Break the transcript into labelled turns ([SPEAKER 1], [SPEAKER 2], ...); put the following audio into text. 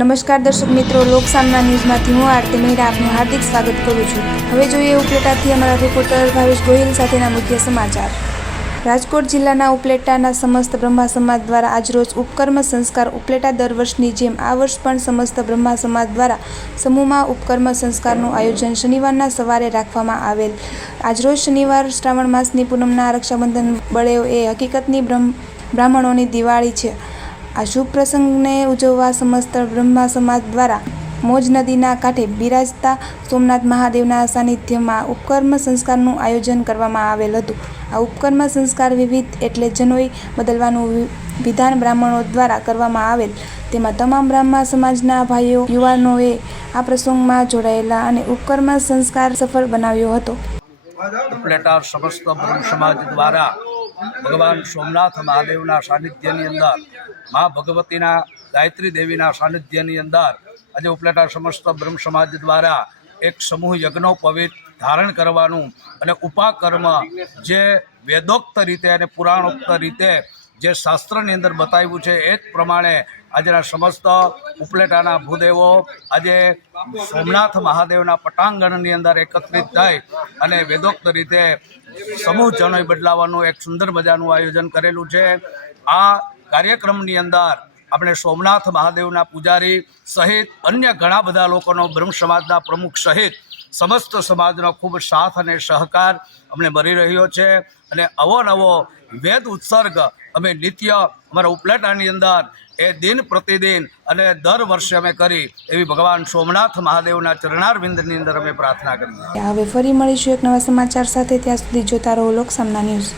[SPEAKER 1] નમસ્કાર દર્શક મિત્રો, લોકસામના ન્યૂઝમાંથી હું આરતી મહેરા આપનું હાર્દિક સ્વાગત કરું છું. હવે જોઈએ ઉપલેટાથી અમારા રિપોર્ટર ભાવેશ ગોહિલ સાથેના મુખ્ય સમાચાર. રાજકોટ જિલ્લાના ઉપલેટાના સમસ્ત બ્રહ્મા સમાજ દ્વારા આજરોજ ઉપકર્મ સંસ્કાર ઉપલેટા દર વર્ષની જેમ આ વર્ષ પણ સમસ્ત બ્રહ્મા સમાજ દ્વારા સમૂહમાં ઉપકર્મ સંસ્કારનું આયોજન શનિવારના સવારે રાખવામાં આવેલ. આજરોજ શનિવાર શ્રાવણ માસની પૂનમના રક્ષાબંધન બળેઓ એ હકીકતની બ્રહ્મ બ્રાહ્મણોની દિવાળી છે. આ શુભ પ્રસંગને ઉજવવા સમસ્ત બ્રહ્મા સમાજ દ્વારા મોજ નદીના કાંઠે બિરાજતા સોમનાથ મહાદેવના સાનિધ્યમાં ઉપકર્મ સંસ્કારનું આયોજન કરવામાં આવેલ હતું. આ ઉપકર્મ સંસ્કાર વિવિધ એટલે જનોઈ બદલવાનું વિધાન બ્રાહ્મણો દ્વારા કરવામાં આવેલ. તેમાં તમામ બ્રાહ્મણ સમાજના ભાઈઓ, યુવાનોએ આ પ્રસંગમાં જોડાયેલા અને ઉપકર્મ સંસ્કાર સફળ બનાવ્યો હતો.
[SPEAKER 2] સમસ્ત સમાજ દ્વારા ભગવાન સોમનાથ મહાદેવના સાનિધ્યની અંદર, મા ભગવતીના ગાયત્રી દેવીના સાનિધ્યની અંદર, આજે ઉપલેટા સમસ્ત બ્રહ્મ સમાજ દ્વારા એક સમૂહ યજ્ઞોપવિત ધારણ કરવાનું અને ઉપાકર્મ જે વેદોક્ત રીતે અને પુરાણોક્ત રીતે જે શાસ્ત્રની અંદર બતાવ્યું છે એ જ પ્રમાણે આજના સમસ્ત ઉપલેટાના ભૂદેવો આજે સોમનાથ મહાદેવના પટાંગણની અંદર એકત્રિત થઈ અને વેદોક્ત રીતે સમૂહ જનોય બદલાવાનું એક સુંદર મજાનું આયોજન કરેલું છે. આ કાર્યક્રમની અંદર આપણે સોમનાથ મહાદેવના પૂજારી સહિત અન્ય ઘણા બધા લોકોનો બ્રહ્મ સમાજના પ્રમુખ સહિત સમસ્ત સમાજનો ખૂબ સાથ અને સહકાર અમને મળી રહ્યો છે. અને અવનવો વેદ ઉત્સર્ગ અમે નિત્ય અમારા ઉપલેટાની અંદર એ દિન પ્રતિદિન અને દર વર્ષે અમે કરી એવી ભગવાન સોમનાથ મહાદેવના ચરણારવિંદની અંદર અમે પ્રાર્થના કરીએ.
[SPEAKER 1] હવે ફરી મળીશું એક નવા સમાચાર સાથે. ત્યાં સુધી જોતા રહો લોકસામના ન્યૂઝ.